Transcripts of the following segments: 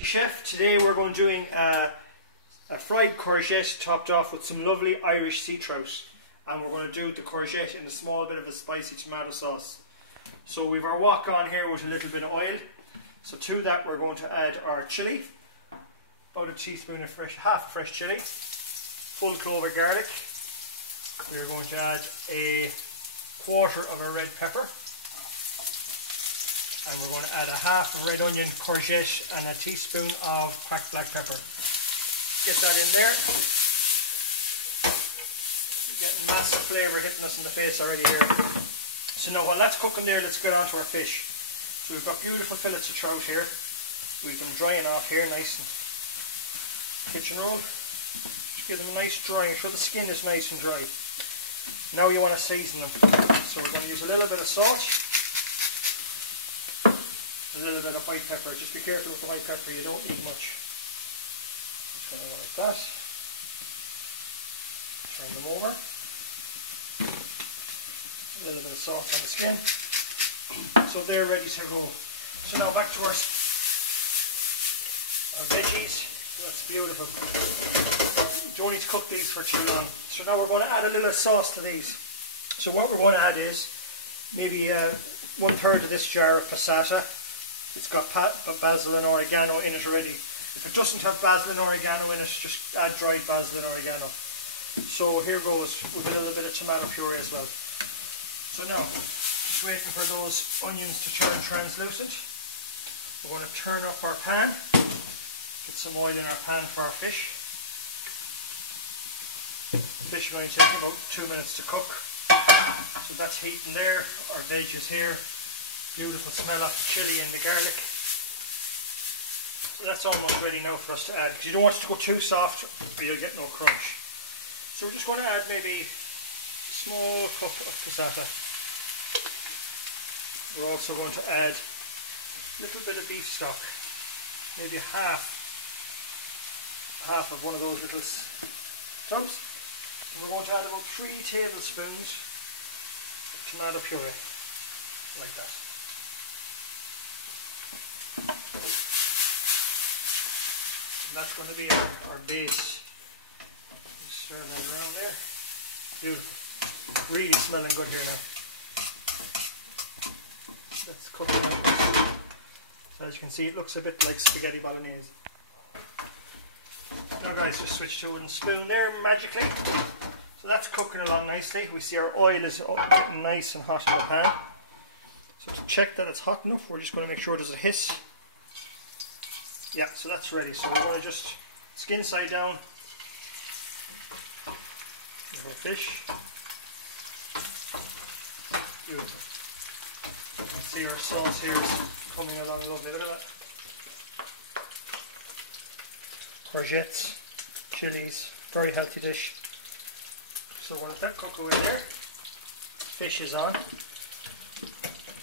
Chef, today we're going doing a fried courgette topped off with some lovely Irish sea trout, and we're going to do the courgette in a small bit of a spicy tomato sauce. So we've our wok on here with a little bit of oil. So to that we're going to add our chilli, about a teaspoon of half fresh chilli, full clove of garlic. We're going to add a quarter of a red pepper. And we're going to add a half red onion, courgette, and a teaspoon of cracked black pepper. Get that in there. We're getting massive flavour hitting us in the face already here. So now while that's cooking there, let's get on to our fish. So we've got beautiful fillets of trout here. We've them drying off here, nice and kitchen roll. Just give them a nice drying, so the skin is nice and dry. Now you want to season them. So we're going to use a little bit of salt. A little bit of white pepper. Just be careful with the white pepper, you don't need much. Just going to go like that. Turn them over. A little bit of salt on the skin. So they're ready to go. So now back to our veggies. That's beautiful. You don't need to cook these for too long. So now we're going to add a little sauce to these. So what we're going to add is maybe 1/3 of this jar of passata. It's got basil and oregano in it already. If it doesn't have basil and oregano in it, just add dried basil and oregano. So here goes with a little bit of tomato puree as well. So now, just waiting for those onions to turn translucent. We're going to turn up our pan. Get some oil in our pan for our fish. The fish is going to take about 2 minutes to cook. So that's heating there. Our veg is here. Beautiful smell of the chilli and the garlic. So that's almost ready now for us to add, because you don't want it to go too soft or you'll get no crunch. So we're just going to add maybe a small cup of passata. We're also going to add a little bit of beef stock, maybe half of one of those little tubs. And we're going to add about 3 tablespoons of tomato puree, like that. And that's going to be our base. Just stir that around there. Beautiful. Really smelling good here now. Let's cook it. So as you can see, it looks a bit like spaghetti bolognese. Now guys, just switch to a wooden spoon there magically. So that's cooking along nicely. We see our oil is getting nice and hot in the pan. So to check that it's hot enough, we're just going to make sure there's a hiss. Yeah, so that's ready. So we're going to just skin side down. Here's our fish. Beautiful. You can see our sauce here is coming along lovely. Look at that. Courgettes, chilies, very healthy dish. So we'll let that cook away there. Fish is on.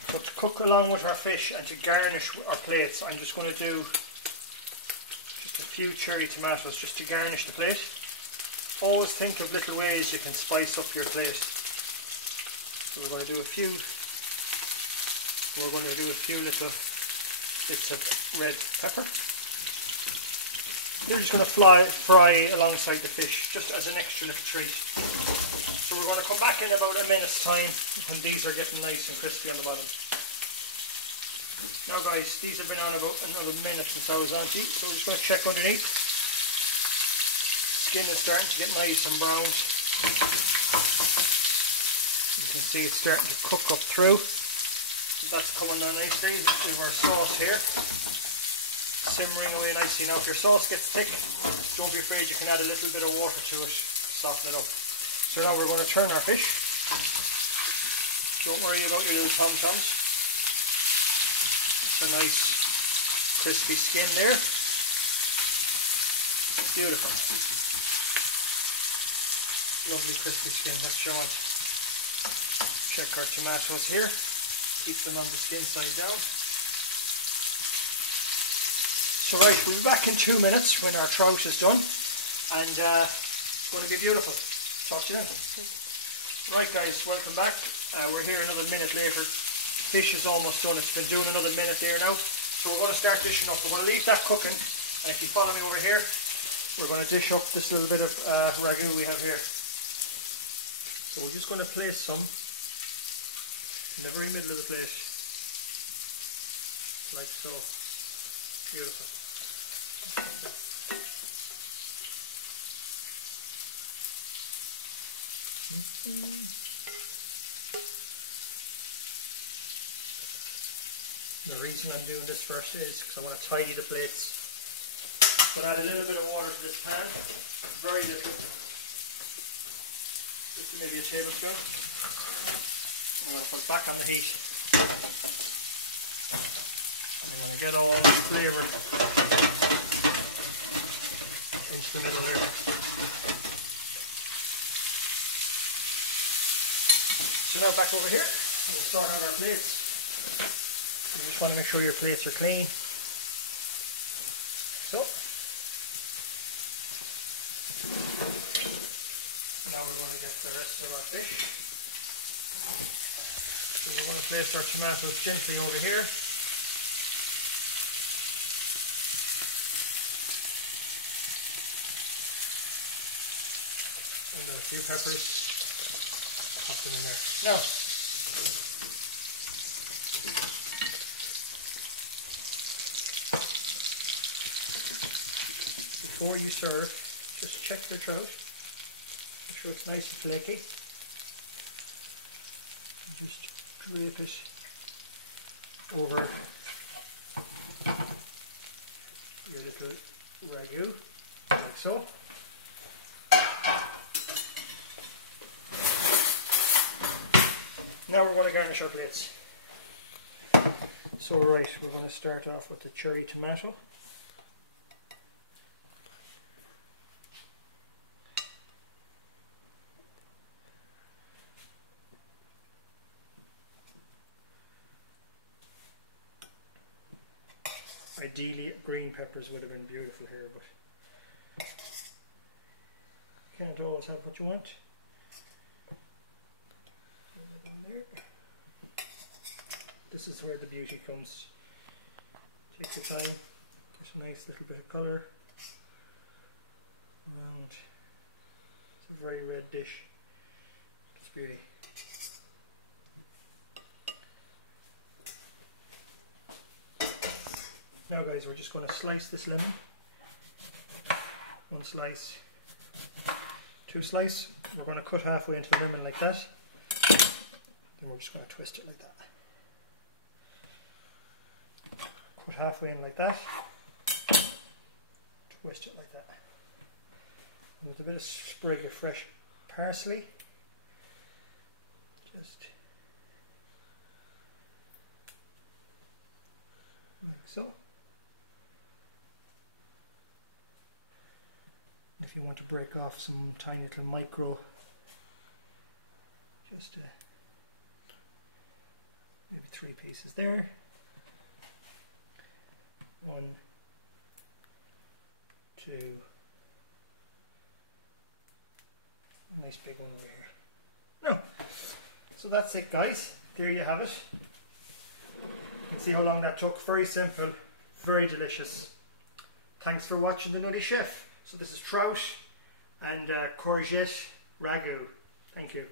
So to cook along with our fish and to garnish our plates, I'm just going to do just a few cherry tomatoes just to garnish the plate. Always think of little ways you can spice up your plate. So we're going to do a few little bits of red pepper. They're just going to fry alongside the fish, just as an extra little treat. So we're going to come back in about a minute's time when these are getting nice and crispy on the bottom. Now guys, these have been on about another minute since I was on to eat, so we're just going to check underneath. Skin is starting to get nice and browned. You can see it's starting to cook up through. So that's coming on nicely. We have our sauce here, simmering away nicely. Now if your sauce gets thick, don't be afraid, you can add a little bit of water to it to soften it up. So now we're going to turn our fish. Don't worry about your little tom-toms. It's a nice crispy skin there. Beautiful. Lovely crispy skin, that's what you want. Check our tomatoes here. Keep them on the skin side down. So right, we'll be back in 2 minutes when our trout is done. And it's going to be beautiful. Talk to you then. Right guys, welcome back. We're here another minute later. Fish is almost done. It's been doing another minute there now. So we're going to start dishing up. We're going to leave that cooking, and if you follow me over here, we're going to dish up this little bit of ragu we have here. So we're just going to place some in the very middle of the plate, like so. Beautiful. The reason I'm doing this first is because I want to tidy the plates. I'm going to add a little bit of water to this pan, very little, just maybe a tablespoon. I'm going to put it back on the heat. I'm going to get all the flavour into the middle there. So now back over here, we'll start on our plates. You just want to make sure your plates are clean. So, now we're going to get the rest of our fish. So we're going to place our tomatoes gently over here. And a few peppers. Pop them in there. Now, before you serve, just check the trout. Make sure it's nice and flaky. Just drape it over your little ragu, like so. Now we're going to garnish our plates. So right, we're going to start off with the cherry tomato. Ideally, green peppers would have been beautiful here, but you can't always have what you want. There. This is where the beauty comes. Take your time, get a nice little bit of colour around. It's a very red dish. It's beauty. Now guys, we're just going to slice this lemon. One slice, two slice. We're going to cut halfway into the lemon like that. Then we're just going to twist it like that. Cut halfway in like that. Twist it like that. With a bit of sprig of fresh parsley. Just like so. If you want to break off some tiny little micro, just maybe 3 pieces there. 1, 2, a nice big one over here. No, so that's it guys, there you have it. You can see how long that took, very simple, very delicious. Thanks for watching The Nutty Chef. So this is trout and courgette ragu. Thank you.